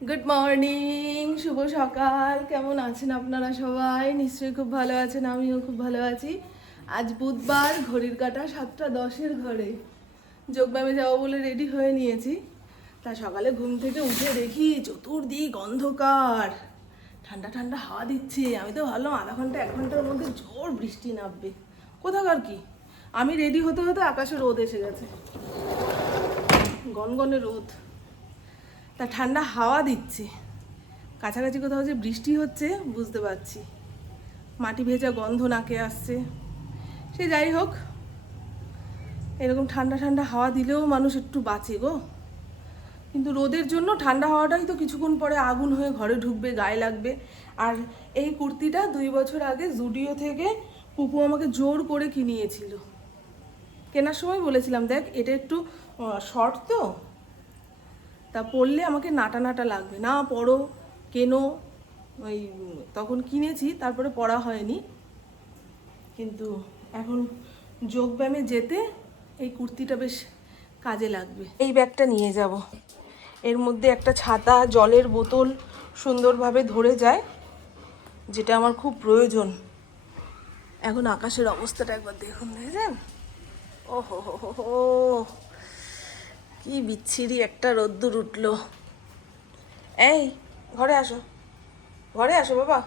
Good morning, শুভ সকাল। কেমন আছেন আপনারা সবাই? নিশ্চয়ই খুব ভালো আছেন, আমিও খুব ভালো আছি। আজ বুধবার, ঘড়ির কাঁটা 7:10 ঘরে। যোগব্যায়ামে যাবো বলে রেডি হয়ে নিয়েছি। তা সকালে ঘুম থেকে উঠে দেখি চতুর্দিক অন্ধকার, ঠান্ডা ঠান্ডা হাওয়া দিচ্ছে। আমি তো ভাবলাম আধা ঘন্টা 1 ঘন্টার মধ্যে জোর বৃষ্টি নামবে। কোথাকার কি, আমি রেডি হতে হতে আকাশে রোদ এসে গেছে, গনগনে রোদ। তা ঠান্ডা হাওয়া দিচ্ছে, কাছাকাছি কোথাও যে বৃষ্টি হচ্ছে বুঝতে পারছি। মাটি ভেজা গন্ধ নাকে আসছে। সে যাই হোক, এরকম ঠান্ডা ঠান্ডা হাওয়া দিলেও মানুষ একটু বাঁচে গো। কিন্তু রোদের জন্য ঠান্ডা হাওয়াটাই তো কিছুক্ষণ পরে আগুন হয়ে ঘরে ঢুকবে, গায়ে লাগবে। আর এই কুর্তিটা 2 বছর আগে জুডিও থেকে পুপু আমাকে জোর করে কিনিয়েছিল। কেনার সময় বলেছিলাম, দেখ এটা একটু শর্ট তো, তা পরলে আমাকে নাটা নাটা লাগবে না, পরো কেনো। ওই তখন কিনেছি, তারপরে পরা হয়নি। কিন্তু এখন যোগব্যায়ামে যেতে এই কুর্তিটা বেশ কাজে লাগবে। এই ব্যাগটা নিয়ে যাব, এর মধ্যে একটা ছাতা, জলের বোতল সুন্দরভাবে ধরে যায়, যেটা আমার খুব প্রয়োজন। এখন আকাশের অবস্থাটা একবার দেখুন, দেখেছেন? ও হো হো হো হো, কি বিচ্ছিরি একটা রোদ্দুর উঠলো। এই ঘরে আসো, ঘরে আসো বাবা।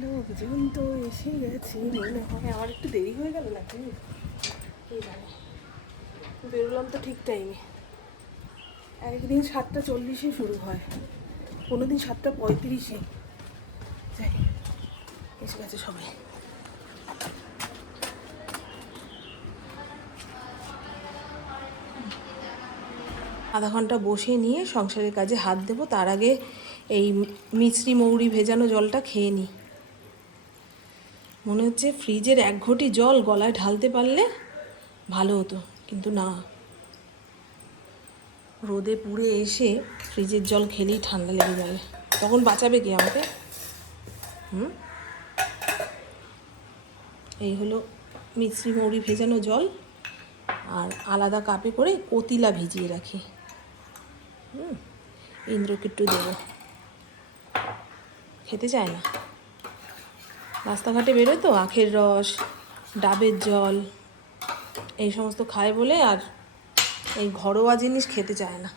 লোকজন তো এসে গেছে মনে হয়। আমার একটু দেরি হয়ে গেল নাকি, কে জানে। বেরোলাম তো ঠিক টাইমে। একদিন 7:40 শুরু হয়, কোনোদিন 7:35। যাই, এসে গেছে সবাই। আধা ঘন্টা বসে নিয়ে সংসারের কাজে হাত দেবো, তার আগে এই মিছরি মৌরি ভেজানো জলটা খেয়ে নিই। মনে হচ্ছে ফ্রিজের 1 ঘটি জল গলায় ঢালতে পারলে ভালো হতো, কিন্তু না, রোদে পুড়ে এসে ফ্রিজের জল খেলেই ঠান্ডা লেগে যাবে, তখন বাঁচাবে কি আমাকে? এই হলো মিছরি মৌরি ভেজানো জল, আর আলাদা কাপে করে কতিলা ভিজিয়ে রাখি। ইন্দ্রকে একটু দেবো, খেতে চায় না। রাস্তাঘাটে বেরোয় তো আখের রস, ডাবের জল এই সমস্ত খায় বলে, আর এই ঘরোয়া জিনিস খেতে চায় না।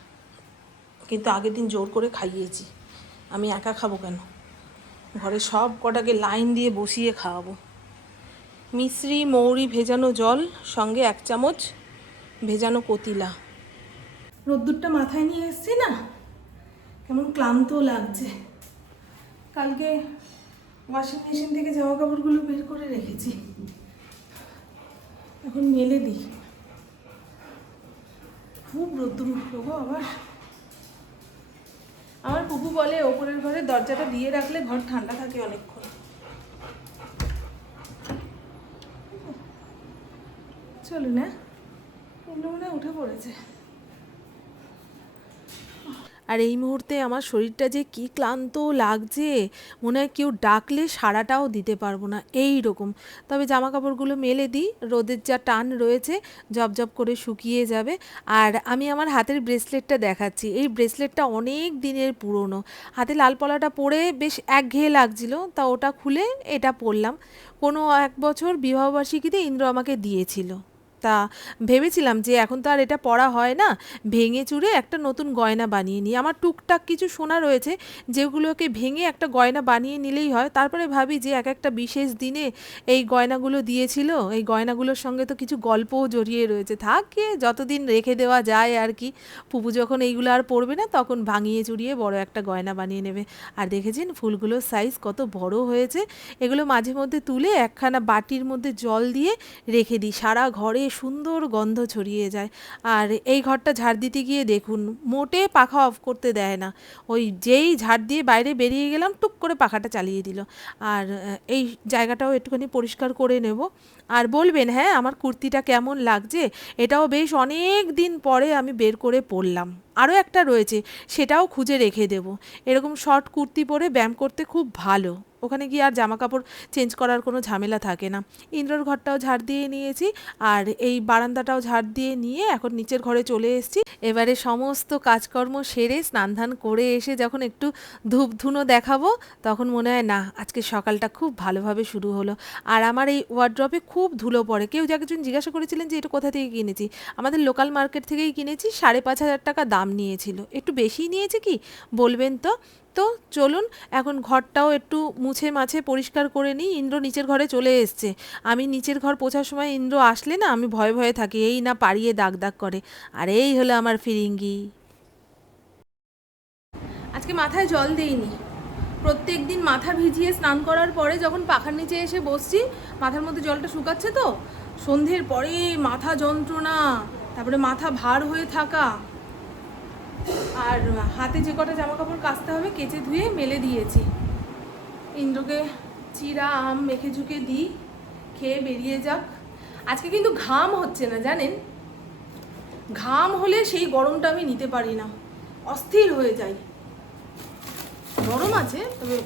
কিন্তু আগের দিন জোর করে খাইয়েছি। আমি একা খাবো কেন, ঘরে সব কটাকে লাইন দিয়ে বসিয়ে খাওয়াবো। মিছরি মৌরি ভেজানো জল, সঙ্গে 1 চামচ ভেজানো কতিলা। রোদ্দুরটা মাথায় নিয়ে এসছি না, কেমন ক্লান্ত লাগছে। কালকে ওয়াশিং মেশিন থেকে জামা কাপড়গুলো বের করে রেখেছি, এখন মেলে দিই। খুব রোদ্দুর উঠলো গো আবার। আমার পুপু বলে ওপরের ঘরে দরজাটা দিয়ে রাখলে ঘর ঠান্ডা থাকে অনেকক্ষণ। চলুন, না এগুলো মনে হয় উঠে পড়েছে। আর এই মুহূর্তে আমার শরীরটা যে কি ক্লান্ত লাগছে, মনে হয় কেউ ডাকলে সাড়াটাও দিতে পারবো না, এই রকম। তবে জামা কাপড়গুলো মেলে দিই, রোদের যা টান রয়েছে জবজব করে শুকিয়ে যাবে। আর আমি আমার হাতের ব্রেসলেটটা দেখাচ্ছি, এই ব্রেসলেটটা অনেক দিনের পুরনো। হাতে লাল পলাটা পরে বেশ একঘেয়ে লাগছিল, তা ওটা খুলে এটা পরলাম। কোনো 1 বছর বিবাহবার্ষিকীতে ইন্দ্র আমাকে দিয়েছিল। তা ভেবেছিলাম যে এখন তো আর এটা পরা হয় না, ভেঙে চুরে একটা নতুন গয়না বানিয়ে নিই। আমার টুকটাক কিছু সোনা রয়েছে, যেগুলোকে ভেঙে একটা গয়না বানিয়ে নিলেই হয়। তারপরে ভাবি যে এক একটা বিশেষ দিনে এই গয়নাগুলো দিয়েছিল, এই গয়নাগুলোর সঙ্গে তো কিছু গল্পও জড়িয়ে রয়েছে, থাকে যতদিন রেখে দেওয়া যায় আর কি। পুপু যখন এইগুলো আর পরবে না, তখন ভাঙিয়ে চুরিয়ে বড় একটা গয়না বানিয়ে নেবে। আর দেখেছেন ফুলগুলোর সাইজ কত বড় হয়েছে। এগুলো মাঝে মধ্যে তুলে একখানা বাটির মধ্যে জল দিয়ে রেখে দিই, সারা ঘরে সুন্দর গন্ধ ছড়িয়ে যায়। আর এই ঘরটা ঝাড় দিতে গিয়ে দেখুন, মোটে পাখা অফ করতে দেয় না। ওই যেই ঝাড় দিয়ে বাইরে বেরিয়ে গেলাম, টুক করে পাখাটা চালিয়ে দিল। আর এই জায়গাটাও একটুখানি পরিষ্কার করে নেব। আর বলবেন হ্যাঁ আমার কুর্তিটা কেমন লাগছে, এটাও বেশ অনেক দিন পরে আমি বের করে পরলাম। আরও একটা রয়েছে, সেটাও খুঁজে রেখে দেব। এরকম শর্ট কুর্তি পরে ব্যায়াম করতে খুব ভালো, ওখানে গিয়ে আর জামা কাপড় চেঞ্জ করার কোনো ঝামেলা থাকে না। ইন্দ্রর ঘরটাও ঝাড় দিয়ে নিয়েছি, আর এই বারান্দাটাও ঝাড় দিয়ে নিয়ে এখন নিচের ঘরে চলে এসেছি। এবারে সমস্ত কাজকর্ম সেরে স্নান ধান করে এসে যখন একটু ধূপ ধুনো দেখাবো, তখন মনে হয় না আজকে সকালটা খুব ভালোভাবে শুরু হলো। আর আমার এই ওয়ার্ড্রপে খুব ধুলো পড়ে। কেউ একজন জিজ্ঞাসা করেছিলেন যে এটা কোথা থেকে কিনেছি, আমাদের লোকাল মার্কেট থেকেই কিনেছি। 5,500 টাকা দাম নিয়েছিল, একটু বেশিই নিয়েছে কি বলবেন তো। তো চলুন এখন ঘরটাও একটু মুছে মাছে পরিষ্কার করে নিই। ইন্দ্র নিচের ঘরে চলে এসছে। আমি নিচের ঘর পোছার সময় ইন্দ্র আসলে না আমি ভয়ে ভয়ে থাকি, এই না পাড়িয়ে দাগ দাগ করে। আর এই হলো আমার ফিরিঙ্গি। আজকে মাথায় জল দেইনি। প্রত্যেক দিন মাথা ভিজিয়ে স্নান করার পরে যখন পাখার নিচে এসে বসছি, মাথার মধ্যে জলটা শুকাচ্ছে তো, সন্ধ্যের পরে মাথা যন্ত্রণা, তারপরে মাথা ভার হয়ে থাকা, আর হাতে যে কটা জামা কাপড় কাচতে হবে কেচে ধুয়ে মেলে দিয়েছি। ইন্দ্রকে চিরা আম মেখে ঝুঁকে দিই, খেয়ে বেরিয়ে যাক। আজকে কিন্তু ঘাম হচ্ছে না জানেন, ঘাম হলে সেই গরমটা আমি নিতে পারি না, অস্থির হয়ে যাই। গরম আছে তবে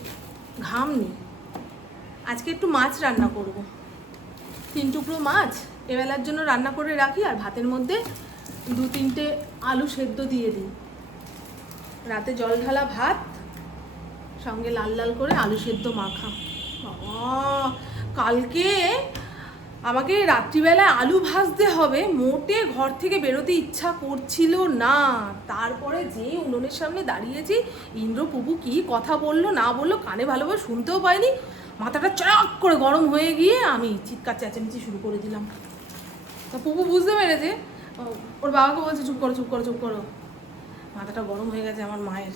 ঘাম নেই। আজকে একটু মাছ রান্না করব, 3 টুকরো মাছ এবেলার জন্য রান্না করে রাখি, আর ভাতের মধ্যে 2-3টে আলু সেদ্ধ দিয়ে দিই। রাতে জল ঢালা ভাত, সঙ্গে লাল লাল করে আলু সেদ্ধ মাখা। বাবা, কালকে আমাকে রাত্রিবেলায় আলু ভাজতে হবে, মোটে ঘর থেকে বেরোতে ইচ্ছা করছিল না। তারপরে যেই উনুনের সামনে দাঁড়িয়েছি, ইন্দ্র পুপু কি কথা বললো না বললো কানে ভালোভাবে শুনতেও পাইনি, মাথাটা চড়াক করে গরম হয়ে গিয়ে আমি চিৎকার চেঁচামেচি শুরু করে দিলাম। তা পুপু বুঝতে পেরেছে, ওর বাবাকে বলছে চুপ করো চুপ করো চুপ করো। মাথাটা গরম হয়ে গেছে আমার মায়ের,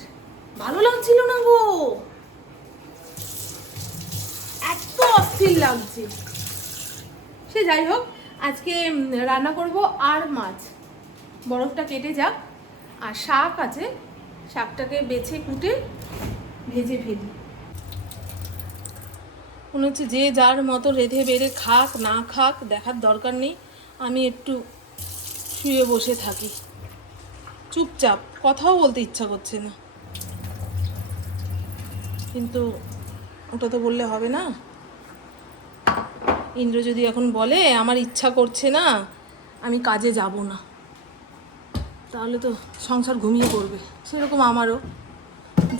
ভালো লাগছিল না গো, এত অস্থির লাগছে। সে যাই হোক, আজকে রান্না করব আর মাছ, বরফটা কেটে যাক, আর শাক আছে, শাকটাকে বেছে কুটে ভেজে ফেলি। মনে হচ্ছে যে যার মতো রেঁধে বেড়ে খাক না খাক দেখার দরকার নেই, আমি একটু শুয়ে বসে থাকি চুপচাপ, কথাও বলতে ইচ্ছা করছে না। কিন্তু ওটা তো বললে হবে না। ইন্দ্র যদি এখন বলে আমার ইচ্ছা করছে না, আমি কাজে যাব না, তাহলে তো সংসার ঘুমিয়ে পড়বে। সেরকম আমারও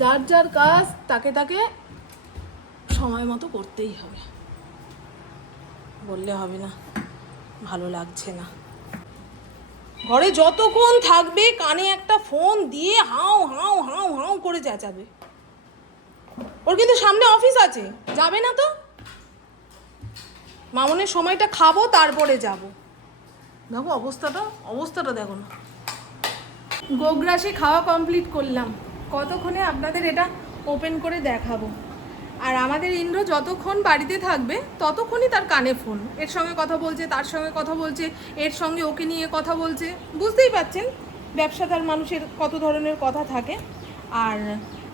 যার যার কাজ তাকে তাকে সময় মতো করতেই হবে, বললে হবে না ভালো লাগছে না। ঘরে যতক্ষণ থাকবে কানে একটা ফোন দিয়ে হাউ হাউ হাউ হাউ করে চেঁচাবে। ওর কিন্তু সামনে অফিস আছে, যাবে না তো। মামনের সময়টা খাবো তারপরে যাব। দেখো অবস্থাটা দেখো না। গোগ্রাসে খাওয়া কমপ্লিট করলাম, কতক্ষণে আপনাদের এটা ওপেন করে দেখাবো। আর আমাদের ইন্দ্র যতক্ষণ বাড়িতে থাকবে ততক্ষণই তার কানে ফোন, এর সঙ্গে কথা বলছে, তার সঙ্গে কথা বলছে, এর সঙ্গে ওকে নিয়ে কথা বলছে। বুঝতেই পারছেন ব্যবসাদার মানুষের কত ধরনের কথা থাকে। আর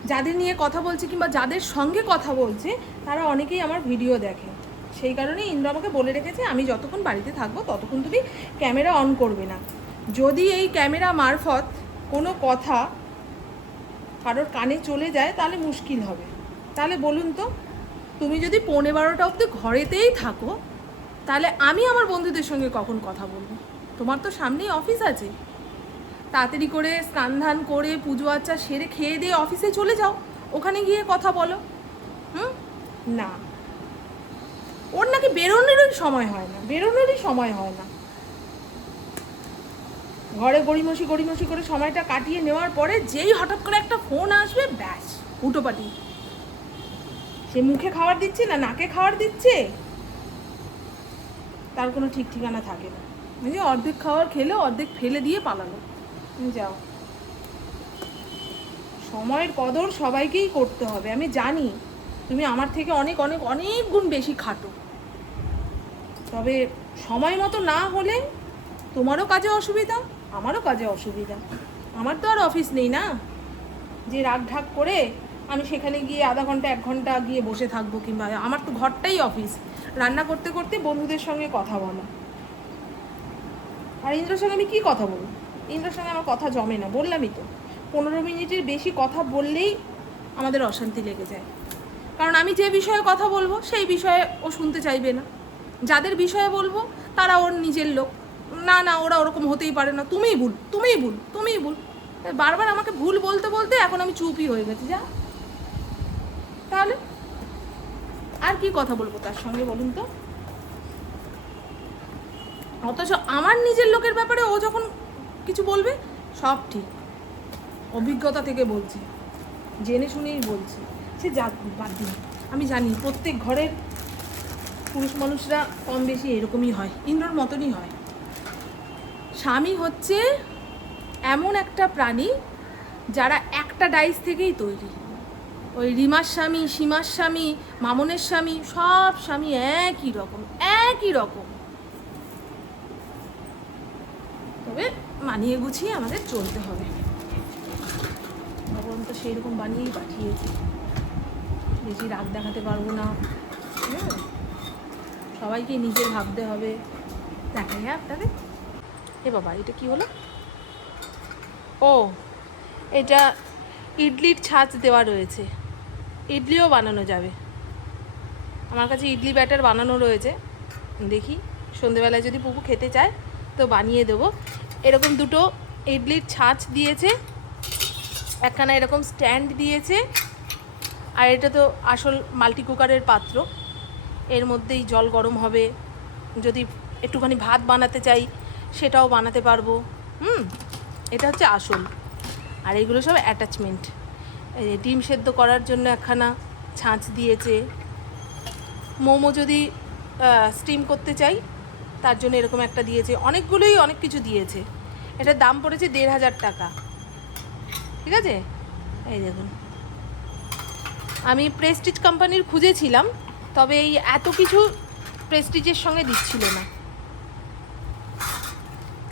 যাদের নিয়ে কথা বলছে কিংবা যাদের সঙ্গে কথা বলছে তারা অনেকেই আমার ভিডিও দেখে। সেই কারণে ইন্দ্র আমাকে বলে রেখেছে আমি যতক্ষণ বাড়িতে থাকবো ততক্ষণ তুমি ক্যামেরা অন করবে না। যদি এই ক্যামেরা মারফত কোনো কথা কারোর কানে চলে যায় তাহলে মুশকিল হবে। তাহলে বলুন তো, তুমি যদি 11:30 অবধি ঘরেতেই থাকো, তাহলে আমি আমার বন্ধুদের সঙ্গে কখন কথা বলবো? তোমার তো সামনেই অফিস আছে, তাড়াতাড়ি করে স্নান ধান করে পুজো আচ্চা সেরে খেয়ে দিয়ে অফিসে চলে যাও, ওখানে গিয়ে কথা বলো। না, ওর নাকি বেরোনোরই সময় হয় না। ঘরে গড়িমসি করে সময়টা কাটিয়ে নেওয়ার পরে যেই হঠাৎ করে একটা ফোন আসবে, ব্যাস হুটোপাটি। সে মুখে খাবার দিচ্ছে না নাকে খাবার দিচ্ছে, তার কোনো ঠিক ঠিকানা থাকে না। মানে অর্ধেক খাবার খেলে অর্ধেক ফেলে দিয়ে পালালো। যাও, সময়ের কদর সবাইকেই করতে হবে। আমি জানি তুমি আমার থেকে অনেক অনেক অনেক গুণ বেশি খাটো, তবে সময় মতো না হলে তোমারও কাজে অসুবিধা, আমারও কাজে অসুবিধা। আমার তো আর অফিস নেই না যে রাগ ঢাক করে আমি সেখানে গিয়ে আধা ঘন্টা 1 ঘন্টা গিয়ে বসে থাকবো, কিংবা আমার তো ঘরটাই অফিস, রান্না করতে করতে বন্ধুদের সঙ্গে কথা বলা। আর ইন্দ্রর সঙ্গে আমি কী কথা বলবো? ইন্দ্রর সঙ্গে আমার কথা জমে না, বললামই তো। 15 মিনিটের বেশি কথা বললেই আমাদের অশান্তি লেগে যায়। কারণ আমি যে বিষয়ে কথা বলবো সেই বিষয়ে ও শুনতে চাইবে না, যাদের বিষয়ে বলবো তারা ওর নিজের লোক, না না ওরা ওরকম হতেই পারে না, তুমিই ভুল তুমিই ভুল তুমিই ভুল, বারবার আমাকে ভুল বলতে বলতে এখন আমি চুপই হয়ে গেছি। যা তাহলে আর কি কথা বলবো তার সঙ্গে বলুন তো? অথচ আমার নিজের লোকের ব্যাপারে ও যখন কিছু বলবে সব ঠিক, অভিজ্ঞতা থেকে বলছি, জেনে শুনেই বলছি। সে যা বাদ দিন, আমি জানি প্রত্যেক ঘরের পুরুষ মানুষরা কম বেশি এরকমই হয়, ইন্দ্রর মতনই হয়। স্বামী হচ্ছে এমন একটা প্রাণী যারা একটা ডাইস থেকেই তৈরি। ওই রিমার স্বামী, সীমার স্বামী, মামনের স্বামী, সব স্বামী একই রকম একই রকম। তবে মানিয়ে গুছিয়ে আমাদের চলতে হবে। ভগবান তো সেই রকম বানিয়েই পাঠিয়েছে, বেশি রাগ দেখাতে পারবো না। সবাইকে নিজের ভাবতে হবে। দেখাই আপনাদের। এ বাবা, এটা কি হলো? ও, এটা ইডলির ছাঁচ দেওয়া রয়েছে, ইডলিও বানানো যাবে। আমার কাছে ইডলি ব্যাটার বানানো রয়েছে, দেখি সন্ধেবেলায় যদি পুপু খেতে চায় তো বানিয়ে দেবো। এরকম দুটো ইডলির ছাঁচ দিয়েছে, একখানা এরকম স্ট্যান্ড দিয়েছে, আর এটা তো আসল মাল্টি কুকারের পাত্র, এর মধ্যেই জল গরম হবে। যদি একটুখানি ভাত বানাতে চাই সেটাও বানাতে পারবো। এটা হচ্ছে আসল, আর এইগুলো সব অ্যাটাচমেন্ট। ডিম সেদ্ধ করার জন্য একখানা ছাঁচ দিয়েছে, মোমো যদি স্টিম করতে চাই তার জন্য এরকম একটা দিয়েছে, অনেকগুলোই অনেক কিছু দিয়েছে। এটার দাম পড়েছে ১,৫০০ টাকা। ঠিক আছে, এই দেখুন, আমি প্রেস্টিজ কোম্পানির খুঁজেছিলাম, তবে এই এত কিছু প্রেস্টিজের সঙ্গে দিচ্ছিল না,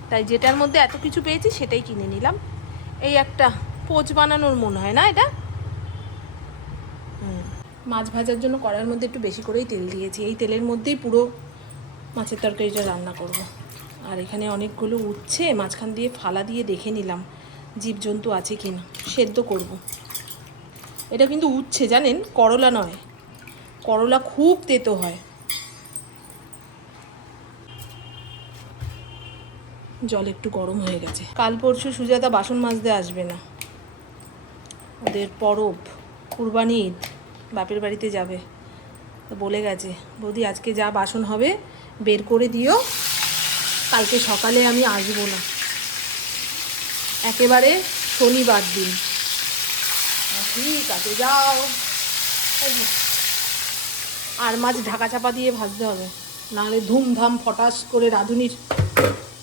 তাই যেটার মধ্যে এত কিছু পেয়েছি সেটাই কিনে নিলাম। এই একটা পোচ বানানোর মনে হয় না এটা। মাছ ভাজার জন্য কড়াইয়ের মধ্যে একটু বেশি করেই তেল দিয়েছি, এই তেলের মধ্যেই পুরো মাছের তরকারিটা রান্না করব। আর এখানে অনেকগুলো উচ্ছে মাঝখান দিয়ে ফালা দিয়ে দেখে নিলাম জীবজন্তু আছে কিনা, সেদ্ধ করব। এটা কিন্তু উচ্ছে জানেন, করলা নয়, করলা খুব তেতো হয়। জল একটু গরম হয়ে গেছে। কাল পরশু সুজাতা বাসন মাজতে আসবে না, ওদের পরব, কুরবানি ঈদ, বাপের বাড়িতে যাবে। তো বলে গেছে, বৌদি আজকে যা বাসন হবে বের করে দিও, কালকে সকালে আমি আসবো না, একেবারে শনিবার দিন। ঠিক আছে যাও। আর মাছ ঢাকা চাপা দিয়ে ভাজতে হবে, নাহলে ধুমধাম ফটাস করে রাঁধুনির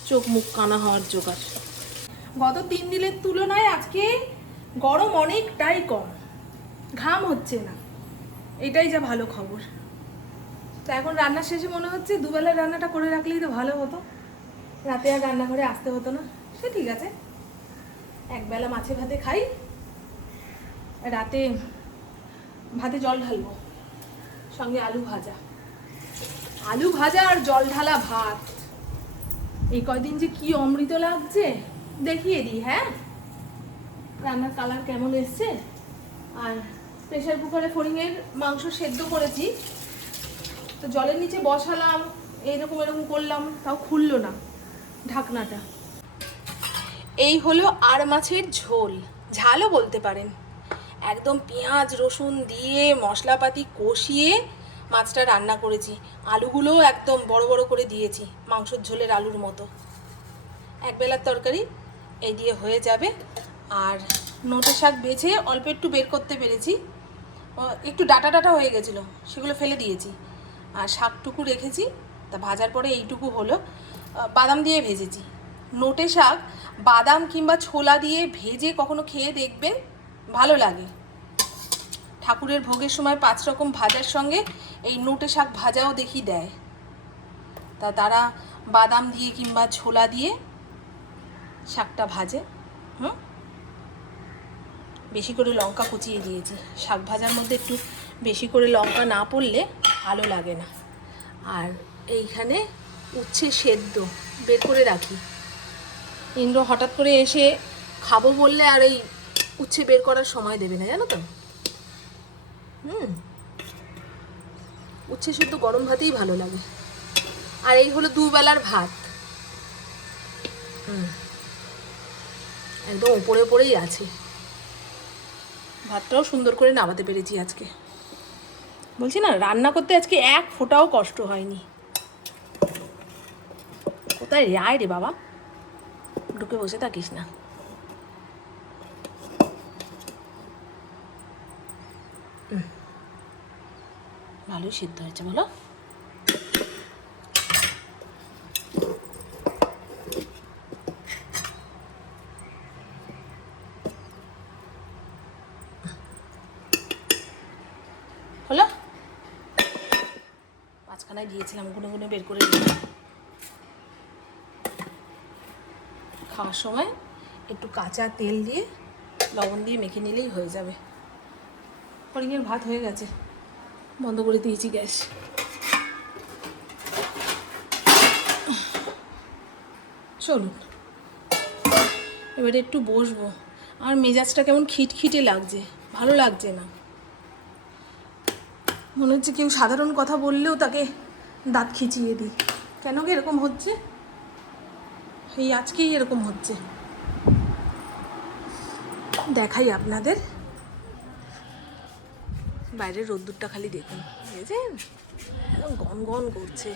চোখ মুখ কানা হওয়ার জোগাড়। গত 3 দিনের তুলনায় আজকে গরম অনেকটাই কম, ঘাম হচ্ছে না, এটাই যা ভালো খবর। তো এখন রান্নার শেষে মনে হচ্ছে দুবেলার রান্নাটা করে রাখলেই তো ভালো হতো, রাতে আর রান্নাঘরে আসতে হতো না। সে ঠিক আছে, একবেলা মাছে ভাতে খাই, রাতে ভাতে জল ঢালবো, সঙ্গে আলু ভাজা, আলু ভাজা আর জল ঢালা ভাত। এই কয়দিন যে কি অমৃত লাগছে, দেখিয়ে দিই। হ্যাঁ, রান্নার কালার কেমন এসছে। আর প্রেশার কুকারে ফড়িংয়ের মাংস সেদ্ধ করেছি, তো জলের নিচে বসালাম, এরকম এরকম করলাম, তাও খুললো না ঢাকনাটা। এই হলো আর মাছের ঝোল, ঝালও বলতে পারেন। একদম পেঁয়াজ রসুন দিয়ে মশলাপাতি কষিয়ে মাছটা রান্না করেছি, আলুগুলোও একদম বড় বড় করে দিয়েছি, মাংসের ঝোলের আলুর মতো। একবেলার তরকারি এই দিয়ে হয়ে যাবে। আর নোটে শাক বেছে অল্প একটু বের করতে পেরেছি, একটু ডাটা ডাটা হয়ে গেছিলো, সেগুলো ফেলে দিয়েছি, আর শাকটুকু রেখেছি। তা ভাজার পরে এইটুকু হলো, বাদাম দিয়ে ভেজেছি। নোটে শাক বাদাম কিংবা ছোলা দিয়ে ভেজে কখনো খেয়ে দেখবেন, ভালো লাগে। ঠাকুরের ভোগের সময় 5 রকম ভাজার সঙ্গে এই নোটে শাক ভাজাও দেখি দেয়, তা তারা বাদাম দিয়ে কিংবা ছোলা দিয়ে শাকটা ভাজে। বেশি করে লঙ্কা কুচিয়ে দিয়েছি, শাক ভাজার মধ্যে একটু বেশি করে লঙ্কা না পড়লে ভালো লাগে না। আর এইখানে উচ্ছে সেদ্ধ বের করে রাখি, ইন্দ্র হঠাৎ করে এসে খাবো বললে আর এই উচ্ছে বের করার সময় দেবে না, জানো তো। উচ্ছে শুদ্ধ গরম ভাতেই ভালো লাগে। আর এই হলো দুবেলার ভাত, একদম ওপরে ওপরেই আছে। ভাতটাও সুন্দর করে নামাতে পেরেছি আজকে। বলছি না, রান্না করতে আজকে এক ফোঁটাও কষ্ট হয়নি। কোথায় রে, আয় রে বাবা, ঢুকে বসে থাকিস না। ভালোই সিদ্ধ হয়েছে বলো। হলো, পাঁচখানায় দিয়েছিলাম, গুনে গুনে বের করে দিলাম। খাওয়ার সময় একটু কাঁচা তেল দিয়ে লবণ দিয়ে মেখে নিলেই হয়ে যাবে। ফড়িংয়ের ভাত হয়ে গেছে, বন্ধ করে দিয়েছি গ্যাস। চলুন এবারে একটু বসবো। আমার মেজাজটা কেমন খিটখিটে লাগছে, ভালো লাগছে না। মনে হচ্ছে কেউ সাধারণ কথা বললেও তাকে দাঁত খিচিয়ে দিই। কেন কি এরকম হচ্ছে? এই আজকেই এরকম হচ্ছে। দেখাই আপনাদের, বাইরের রোদ্দুরটা খালি দেখুন, বুঝেছেন, একদম গন গন করছে।